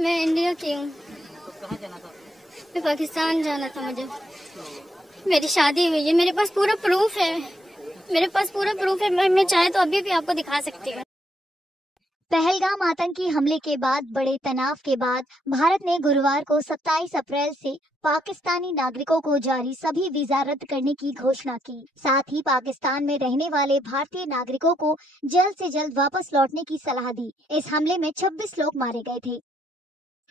मैं इंडिया की हूँ। तो कहाँ जाना था? मैं पाकिस्तान जाना था मुझे। मेरी शादी हुई है, मेरे पास पूरा प्रूफ है। मैं चाहे तो अभी भी आपको दिखा सकती हूँ। पहलगाम आतंकी हमले के बाद बड़े तनाव के बाद भारत ने गुरुवार को 27 अप्रैल से पाकिस्तानी नागरिकों को जारी सभी वीजा रद्द करने की घोषणा की। साथ ही पाकिस्तान में रहने वाले भारतीय नागरिकों को जल्द से जल्द वापस लौटने की सलाह दी। इस हमले में 26 लोग मारे गए थे।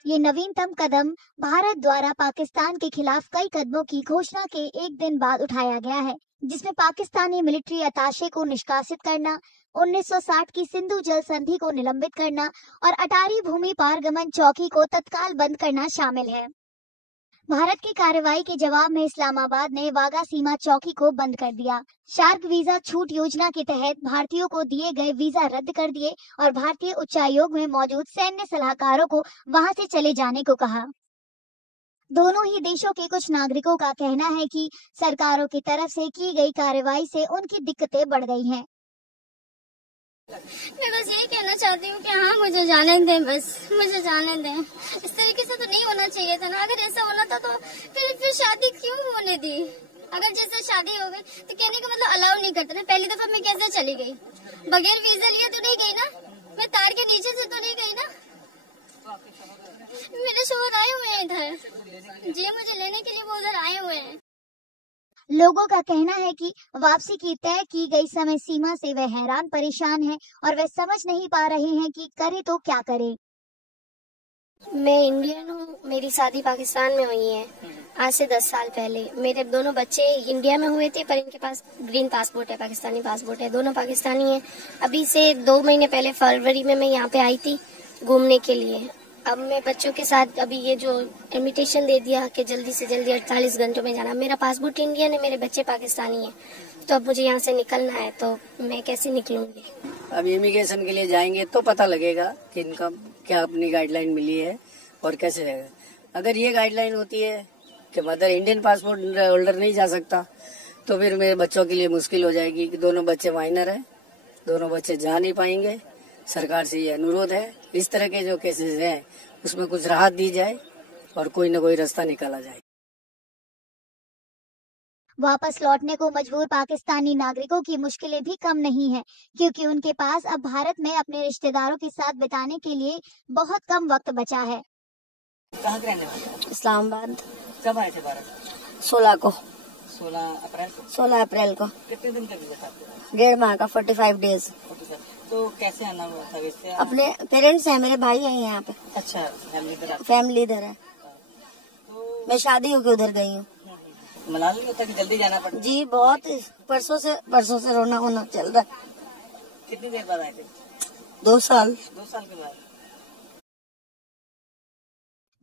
ये नवीनतम कदम भारत द्वारा पाकिस्तान के खिलाफ कई कदमों की घोषणा के एक दिन बाद उठाया गया है, जिसमें पाकिस्तानी मिलिट्री अताशे को निष्कासित करना, 1960 की सिंधु जल संधि को निलंबित करना और अटारी भूमि पारगमन चौकी को तत्काल बंद करना शामिल है। भारत की कार्रवाई के जवाब में इस्लामाबाद ने वाघा सीमा चौकी को बंद कर दिया। शार्क वीजा छूट योजना के तहत भारतीयों को दिए गए वीजा रद्द कर दिए और भारतीय उच्चायोग में मौजूद सैन्य सलाहकारों को वहां से चले जाने को कहा। दोनों ही देशों के कुछ नागरिकों का कहना है कि सरकारों की तरफ से की गई कार्रवाई से उनकी दिक्कतें बढ़ गई हैं। मैं बस यही कहना चाहती हूँ कि हाँ, मुझे जाने दें, बस मुझे जाने दें। इस तरीके से तो नहीं होना चाहिए था ना। अगर ऐसा होना था तो फिर शादी क्यों होने दी? अगर जैसे शादी हो गई तो कहने का मतलब अलाउ नहीं करते ना। पहली दफा मैं कैसे चली गई? बगैर वीजा लिए तो नहीं गई ना। मैं तार के नीचे से तो नहीं गई ना। मेरे शोहर आए हुए हैं इधर जी, मुझे लेने के लिए वो उधर आए हुए हैं। लोगों का कहना है कि वापसी की तय की गई समय सीमा से वे हैरान परेशान हैं और वे समझ नहीं पा रहे हैं कि करे तो क्या करे। मैं इंडियन हूँ। मेरी शादी पाकिस्तान में हुई है आज से 10 साल पहले। मेरे दोनों बच्चे इंडिया में हुए थे, पर इनके पास ग्रीन पासपोर्ट है, पाकिस्तानी पासपोर्ट है। दोनों पाकिस्तानी हैं। अभी से 2 महीने पहले फरवरी में मैं यहाँ पे आई थी घूमने के लिए। अब मैं बच्चों के साथ अभी ये जो इन्विटेशन दे दिया कि जल्दी से जल्दी 48 घंटों में जाना। मेरा पासपोर्ट इंडियन है, मेरे बच्चे पाकिस्तानी हैं, तो अब मुझे यहाँ से निकलना है, तो मैं कैसे निकलूंगी? अब इमिग्रेशन के लिए जाएंगे तो पता लगेगा कि इनका क्या अपनी गाइडलाइन मिली है और कैसे रहेगा। अगर ये गाइडलाइन होती है कि मदर इंडियन पासपोर्ट होल्डर नहीं जा सकता, तो फिर मेरे बच्चों के लिए मुश्किल हो जाएगी कि दोनों बच्चे माइनर हैं, दोनों बच्चे जा नहीं पाएंगे। सरकार से ये अनुरोध है, इस तरह के जो केसेस हैं उसमें कुछ राहत दी जाए और कोई न कोई रास्ता निकाला जाए। वापस लौटने को मजबूर पाकिस्तानी नागरिकों की मुश्किलें भी कम नहीं हैं, क्योंकि उनके पास अब भारत में अपने रिश्तेदारों के साथ बिताने के लिए बहुत कम वक्त बचा है। कहाँ के रहने वाले? इस्लामाबाद। कब आए थे भारत? 16 को। 16 अप्रैल को। 16 अप्रैल को। कितने दिन तक था? 1.5 माह का, 45 डेज। तो कैसे आना हुआ था? वैसे अपने पेरेंट्स हैं, मेरे भाई हैं यहाँ पे। अच्छा, फैमिली इधर है। तो मैं शादी होके उधर गई हूँ। मलाल नहीं होता कि जल्दी जाना पड़ता? जी बहुत, परसों से रोना होना चल रहा है। कितनी देर बाद आए थे? 2 साल। 2 साल के बाद।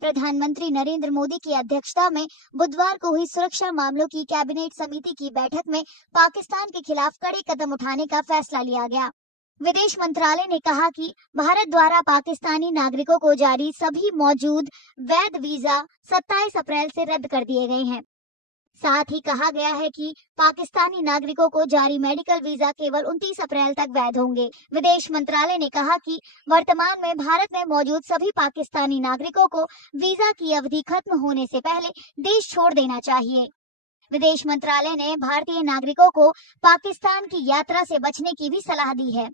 प्रधानमंत्री नरेंद्र मोदी की अध्यक्षता में बुधवार को हुई सुरक्षा मामलों की कैबिनेट समिति की बैठक में पाकिस्तान के खिलाफ कड़े कदम उठाने का फैसला लिया गया। विदेश मंत्रालय ने कहा कि भारत द्वारा पाकिस्तानी नागरिकों को जारी सभी मौजूद वैध वीजा 27 अप्रैल से रद्द कर दिए गए हैं। साथ ही कहा गया है कि पाकिस्तानी नागरिकों को जारी मेडिकल वीजा केवल 29 अप्रैल तक वैध होंगे। विदेश मंत्रालय ने कहा कि वर्तमान में भारत में मौजूद सभी पाकिस्तानी नागरिकों को वीजा की अवधि खत्म होने से पहले देश छोड़ देना चाहिए। विदेश मंत्रालय ने भारतीय नागरिकों को पाकिस्तान की यात्रा से बचने की भी सलाह दी है।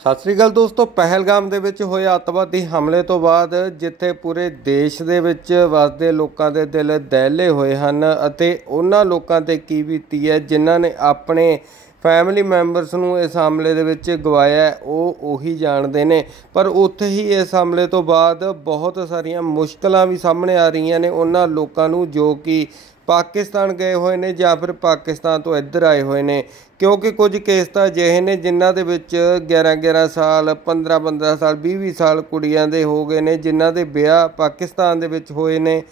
ਸਤਿ ਸ੍ਰੀ ਅਕਾਲ ਦੋਸਤੋ, ਪਹਿਲਗਾਮ ਦੇ ਵਿੱਚ ਹੋਏ ਅੱਤਵਾਦੀ ਹਮਲੇ ਤੋਂ ਬਾਅਦ ਜਿੱਥੇ ਪੂਰੇ ਦੇਸ਼ ਦੇ ਵਿੱਚ ਵਸਦੇ ਲੋਕਾਂ ਦੇ ਦਿਲ ਦਹਿਲੇ ਹੋਏ ਹਨ ਅਤੇ ਉਹਨਾਂ ਲੋਕਾਂ ਤੇ ਕੀ ਬੀਤੀ ਹੈ ਜਿਨ੍ਹਾਂ ਨੇ ਆਪਣੇ ਫੈਮਿਲੀ ਮੈਂਬਰਸ ਨੂੰ ਇਸ ਹਮਲੇ ਦੇ ਵਿੱਚ ਗਵਾਇਆ, ਉਹ ਉਹੀ ਜਾਣਦੇ ਨੇ। ਪਰ ਉੱਥੇ ਹੀ ਇਸ ਹਮਲੇ ਤੋਂ ਬਾਅਦ ਬਹੁਤ ਸਾਰੀਆਂ ਮੁਸ਼ਕਲਾਂ ਵੀ ਸਾਹਮਣੇ ਆ ਰਹੀਆਂ ਨੇ ਉਹਨਾਂ ਲੋਕਾਂ ਨੂੰ ਜੋ ਕਿ ਪਾਕਿਸਤਾਨ ਗਏ ਹੋਏ ਨੇ ਜਾਂ ਫਿਰ ਪਾਕਿਸਤਾਨ ਤੋਂ ਇੱਧਰ ਆਏ ਹੋਏ ਨੇ, ਕਿਉਂਕਿ ਕੁਝ ਕੇਸ ਤਾਂ ਅਜਿਹੇ ਨੇ ਜਿਨ੍ਹਾਂ ਦੇ ਵਿੱਚ 11-11 ਸਾਲ, 15-15 ਸਾਲ, 20-20 ਸਾਲ ਕੁੜੀਆਂ ਦੇ ਹੋ ਗਏ ਨੇ ਜਿਨ੍ਹਾਂ ਦੇ ਵਿਆਹ ਪਾਕਿਸਤਾਨ ਦੇ ਵਿੱਚ ਹੋਏ ਨੇ,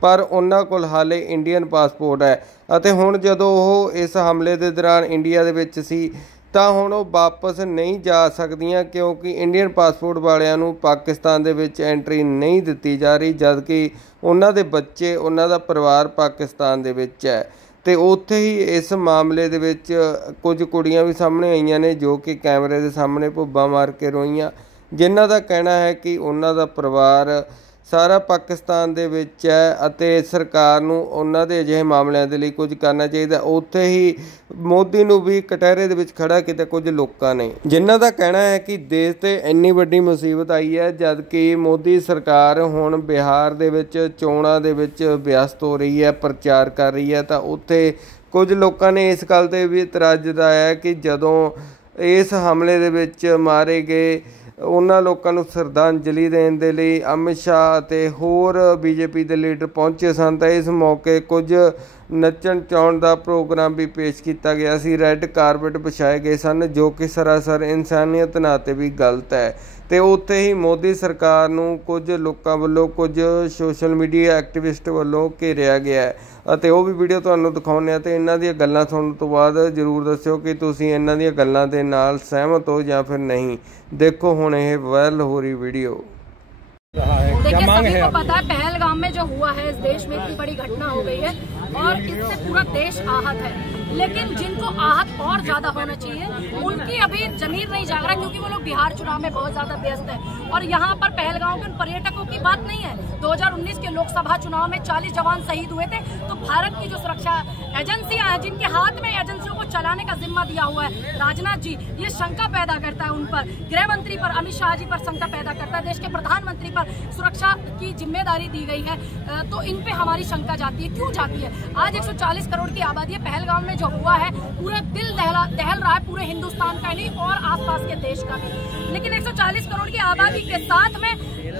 ਪਰ ਉਹਨਾਂ ਕੋਲ ਹਾਲੇ ਇੰਡੀਅਨ ਪਾਸਪੋਰਟ ਹੈ ਅਤੇ ਹੁਣ ਜਦੋਂ ਉਹ ਇਸ ਹਮਲੇ ਦੇ ਦੌਰਾਨ ਇੰਡੀਆ ਦੇ ਵਿੱਚ ਸੀ ਤਾਂ ਹੁਣ ਉਹ ਵਾਪਸ ਨਹੀਂ ਜਾ ਸਕਦੀਆਂ ਕਿਉਂਕਿ ਇੰਡੀਅਨ ਪਾਸਪੋਰਟ ਵਾਲਿਆਂ ਨੂੰ ਪਾਕਿਸਤਾਨ ਦੇ ਵਿੱਚ ਐਂਟਰੀ ਨਹੀਂ ਦਿੱਤੀ ਜਾ ਰਹੀ, ਜਦ ਕਿ ਉਹਨਾਂ ਦੇ ਬੱਚੇ, ਉਹਨਾਂ ਦਾ ਪਰਿਵਾਰ ਪਾਕਿਸਤਾਨ ਦੇ ਵਿੱਚ ਹੈ। ਅਤੇ ਉੱਥੇ ਹੀ ਇਸ ਮਾਮਲੇ ਦੇ ਵਿੱਚ ਕੁਝ ਕੁੜੀਆਂ ਵੀ ਸਾਹਮਣੇ ਆਈਆਂ ਨੇ ਜੋ ਕਿ ਕੈਮਰੇ ਦੇ ਸਾਹਮਣੇ ਭੁੱਬਾਂ ਮਾਰ ਕੇ ਰੋਈਆਂ, ਜਿਨ੍ਹਾਂ ਦਾ ਕਹਿਣਾ ਹੈ ਕਿ ਉਹਨਾਂ ਦਾ ਪਰਿਵਾਰ ਸਾਰਾ ਪਾਕਿਸਤਾਨ ਦੇ ਵਿੱਚ ਹੈ ਅਤੇ ਸਰਕਾਰ ਨੂੰ ਉਹਨਾਂ ਦੇ ਅਜਿਹੇ ਮਾਮਲਿਆਂ ਦੇ ਲਈ ਕੁਝ ਕਰਨਾ ਚਾਹੀਦਾ। ਉੱਥੇ ਹੀ ਮੋਦੀ ਨੂੰ ਵੀ ਕਟਹਿਰੇ ਦੇ ਵਿੱਚ ਖੜਾ ਕੀਤਾ ਕੁਝ ਲੋਕਾਂ ਨੇ, ਜਿਨ੍ਹਾਂ ਦਾ ਕਹਿਣਾ ਹੈ ਕਿ ਦੇਸ਼ ਤੇ ਇੰਨੀ ਵੱਡੀ ਮੁਸੀਬਤ ਆਈ ਹੈ ਜਦ ਕਿ ਮੋਦੀ ਸਰਕਾਰ ਹੁਣ ਬਿਹਾਰ ਦੇ ਵਿੱਚ ਚੋਣਾਂ ਦੇ ਵਿੱਚ ਵਿਅਸਤ ਹੋ ਰਹੀ ਹੈ, ਪ੍ਰਚਾਰ ਕਰ ਰਹੀ ਹੈ। ਤਾਂ ਉੱਥੇ ਕੁਝ ਲੋਕਾਂ ਨੇ ਇਸ ਗੱਲ 'ਤੇ ਵੀ ਇਤਰਾਜ਼ ਜਤਾਇਆ ਕਿ ਜਦੋਂ ਇਸ ਹਮਲੇ ਦੇ ਵਿੱਚ ਮਾਰੇ ਗਏ ਉਹਨਾਂ ਲੋਕਾਂ ਨੂੰ ਸ਼ਰਧਾਂਜਲੀ ਦੇਣ ਦੇ ਲਈ ਅਮਿਤ ਸ਼ਾਹ ਅਤੇ ਹੋਰ BJP ਦੇ ਲੀਡਰ ਪਹੁੰਚੇ ਸਨ। ਤਾਂ ਇਸ ਮੌਕੇ ਕੁਝ ਨੱਚਣ ਚਾਉਣ ਦਾ ਪ੍ਰੋਗਰਾਮ ਵੀ ਪੇਸ਼ ਕੀਤਾ ਗਿਆ ਸੀ, ਰੈੱਡ ਕਾਰਪੇਟ ਵਿਛਾਏ ਗਏ ਸਨ, ਜੋ ਕਿ ਸਰਾਸਰ ਇਨਸਾਨੀਅਤ ਨਾਤੇ ਵੀ ਗਲਤ ਹੈ। ਤੇ ਉੱਥੇ ਹੀ ਮੋਦੀ ਸਰਕਾਰ ਨੂੰ ਕੁਝ ਲੋਕਾਂ ਵੱਲੋਂ, ਕੁਝ ਸੋਸ਼ਲ ਮੀਡੀਆ ਐਕਟਿਵਿਸਟ ਵੱਲੋਂ ਘੇਰਿਆ ਗਿਆ ਹੈ ਅਤੇ ਉਹ ਵੀ ਵੀਡੀਓ ਤੁਹਾਨੂੰ ਦਿਖਾਉਂਦੇ ਹਾਂ। ਤੇ ਇਹਨਾਂ ਦੀਆਂ ਗੱਲਾਂ ਸੁਣਨ ਤੋਂ ਬਾਅਦ ਜ਼ਰੂਰ ਦੱਸਿਓ ਕਿ ਤੁਸੀਂ ਇਹਨਾਂ ਦੀਆਂ ਗੱਲਾਂ ਦੇ ਨਾਲ ਸਹਿਮਤ हो ਜਾਂ फिर नहीं। देखो ਹੁਣ ਇਹ ਵਾਇਰਲ हो रही वीडियो। देखिए, सभी को पता है पहलगाम में जो हुआ है, इस देश में इतनी बड़ी घटना हो गई है और इससे पूरा देश आहत है। लेकिन जिनको आहत और ज्यादा होना चाहिए उनकी अभी जमीर नहीं जाग रहा, क्योंकि वो लोग बिहार चुनाव में बहुत ज्यादा व्यस्त है। और यहाँ पर पहलगाम के उन पर्यटकों की बात नहीं है। 2019 के लोकसभा चुनाव में 40 जवान शहीद हुए थे। तो भारत की जो सुरक्षा एजेंसियां हैं, जिनके हाथ में एजेंसियों को चलाने का जिम्मा दिया हुआ है राजनाथ जी, ये शंका पैदा करता है उन पर, गृह मंत्री पर, अमित शाह जी पर शंका पैदा करता है, देश के प्रधानमंत्री पर सुरक्षा की जिम्मेदारी दी गई है। तो इन पे हमारी शंका जाती है। क्यों जाती है? आज 140 करोड़ की आबादी है। पहलगाम में जो हुआ है पूरे दिल दहल रहा है, पूरे हिंदुस्तान का नहीं और आसपास के देश का भी। लेकिन 140 करोड़ की आबादी के साथ में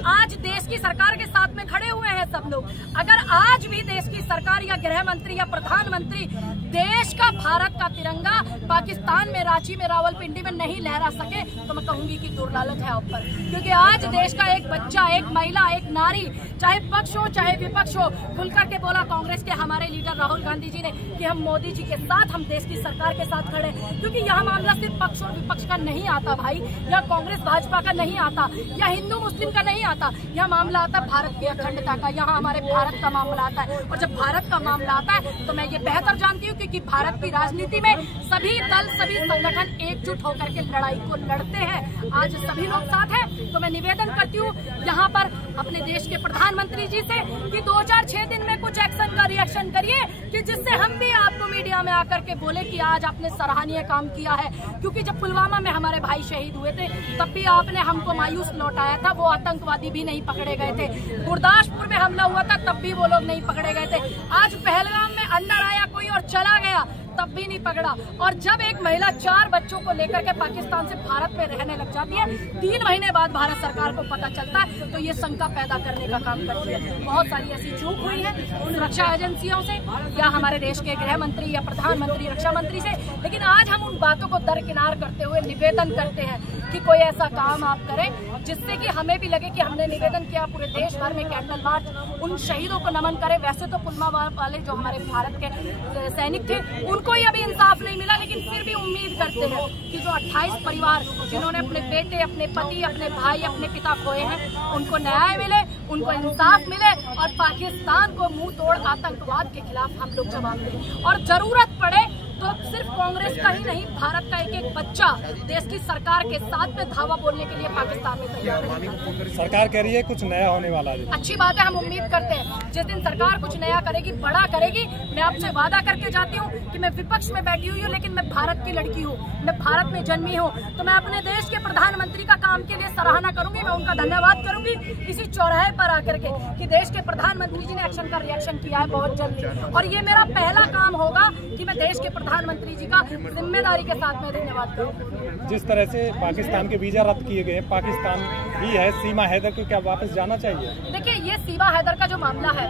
आज देश की सरकार के साथ में खड़े हुए हैं सब लोग। अगर आज भी देश की सरकार या गृह मंत्री या प्रधानमंत्री देश का, भारत का तिरंगा पाकिस्तान में, रांची में, रावलपिंडी में नहीं लहरा सके तो मैं कहूंगी कि दुर्लालच है ऊपर। क्योंकि आज देश का एक बच्चा, एक महिला, एक नारी, चाहे पक्ष हो चाहे विपक्ष हो, खुल करके बोला कांग्रेस के हमारे लीडर राहुल गांधी जी ने कि हम मोदी जी के साथ, हम देश की सरकार के साथ खड़े। क्योंकि यह मामला सिर्फ पक्ष और विपक्ष का नहीं आता भाई, या कांग्रेस भाजपा का नहीं आता, या हिंदू मुस्लिम का नहीं आता। यह मामला आता है भारत की अखंडता का, यहाँ हमारे भारत का मामला आता है। और जब भारत का मामला आता है तो मैं ये बेहतर जानती हूँ क्योंकि भारत की राजनीति में सभी दल, सभी संगठन एकजुट होकर के लड़ाई को लड़ते हैं। आज सभी लोग साथ हैं। तो मैं निवेदन करती हूँ यहाँ पर अपने देश के प्रधानमंत्री जी से कि 2-4-6 दिन में कुछ एक्शन का रिएक्शन करिए, कि जिससे हम भी आपको मीडिया में आकर के बोले कि आज आपने सराहनीय काम किया है। क्योंकि जब पुलवामा में हमारे भाई शहीद हुए थे तब भी आपने हमको मायूस लौटाया था, वो आतंकवादी भी नहीं पकड़े गए थे। गुरदासपुर में हमला हुआ था तब भी वो लोग नहीं पकड़े गए थे। आज पहलगाम में अंदर आया कोई और चला गया तब भी नहीं पकड़ा। और जब एक महिला 4 बच्चों को लेकर के पाकिस्तान से भारत में रहने लग जाती है, 3 महीने बाद भारत सरकार को पता चलता है, तो ये शंका पैदा करने का काम करती है। बहुत सारी ऐसी चूक हुई है सुरक्षा एजेंसियों से, या हमारे देश के गृह मंत्री या प्रधानमंत्री, रक्षा मंत्री से। लेकिन आज हम उन बातों को दरकिनार करते हुए निवेदन करते हैं कि कोई ऐसा काम आप करें जिससे कि हमें भी लगे कि हमने निवेदन किया, पूरे देश भर में कैंडल मार्च, उन शहीदों को नमन करें। वैसे तो पुलवामा वाले जो हमारे भारत के सैनिक थे उनको ही अभी इंसाफ नहीं मिला, लेकिन फिर भी उम्मीद करते हैं कि जो 28 परिवार जिन्होंने अपने बेटे, अपने पति, अपने भाई, अपने पिता खोए हैं, उनको न्याय मिले, उनको इंसाफ मिले और पाकिस्तान को मुंह तोड़ आतंकवाद के खिलाफ हम लोग जवाब दें। और जरूरत पड़े तो सिर्फ कांग्रेस का ही नहीं, भारत का एक एक बच्चा देश की सरकार के साथ में धावा बोलने के लिए पाकिस्तान में तैयार है। सरकार कह रही है कुछ नया होने वाला है। अच्छी बात है, हम उम्मीद करते हैं जिस दिन सरकार कुछ नया करेगी, बड़ा करेगी। मैं आपसे वादा करके जाती हूँ कि मैं विपक्ष में बैठी हुई हूँ, लेकिन मैं भारत की लड़की हूँ, मैं भारत में जन्मी हूँ। तो मैं अपने देश के प्रधानमंत्री का काम के लिए सराहना करूंगी, मैं उनका धन्यवाद करूंगी किसी चौराहे पर आकर के कि देश के प्रधानमंत्री जी ने एक्शन का रिएक्शन किया है बहुत जल्दी। और ये मेरा पहला काम होगा कि मैं देश के प्रधानमंत्री जी का जिम्मेदारी के साथ में धन्यवाद करूं। जिस तरह से पाकिस्तान के वीजा रद्द किए गए, पाकिस्तान भी है, सीमा हैदर को क्या वापस जाना चाहिए? देखिए, ये सीमा हैदर का जो मामला है,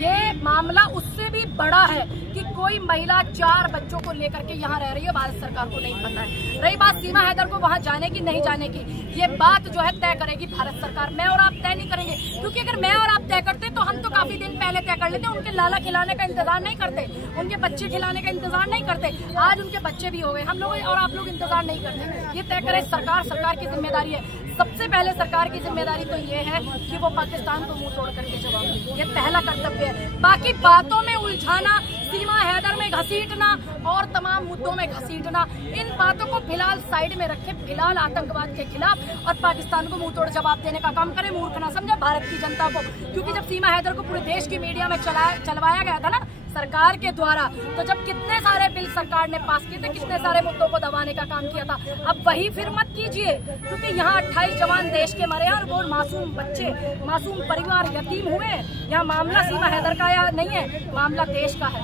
ये मामला उससे भी बड़ा है कि कोई महिला 4 बच्चों को लेकर के यहाँ रह रही है, भारत सरकार को नहीं पता है। रही बात सीमा हैदर को वहाँ जाने की नहीं जाने की, ये बात जो है तय करेगी भारत सरकार। मैं और आप तय नहीं करेंगे, क्योंकि अगर मैं और आप तय करते तो हम तो काफी दिन पहले तय कर लेते। उनके लाला खिलाने का इंतजार नहीं करते, उनके बच्चे खिलाने का इंतजार नहीं करते। आज उनके बच्चे भी हो गए, हम लोग और आप लोग इंतजार नहीं करते। ये तय करे सरकार, सरकार की जिम्मेदारी है। सबसे पहले सरकार की जिम्मेदारी तो ये है कि वो पाकिस्तान को मुंह तोड़ करके जवाब दे, ये पहला कर्तव्य है। बाकी बातों में उलझाना, सीमा हैदर में घसीटना और तमाम मुद्दों में घसीटना, इन बातों को फिलहाल साइड में रखें। फिलहाल आतंकवाद के खिलाफ और पाकिस्तान को मुंह तोड़ जवाब देने का काम करें। मूर्ख ना समझे भारत की जनता को, क्योंकि जब सीमा हैदर को पूरे देश की मीडिया में चलवाया गया था ना सरकार के द्वारा, तो जब कितने सारे बिल सरकार ने पास किए थे, कितने सारे मुद्दों को दबाने का काम किया था। अब वही फिर मत कीजिए, क्योंकि यहाँ 28 जवान देश के मरे और वो मासूम बच्चे, मासूम परिवार यतीम हुए। यहाँ मामला सीमा हैदर का या नहीं है, मामला देश का है।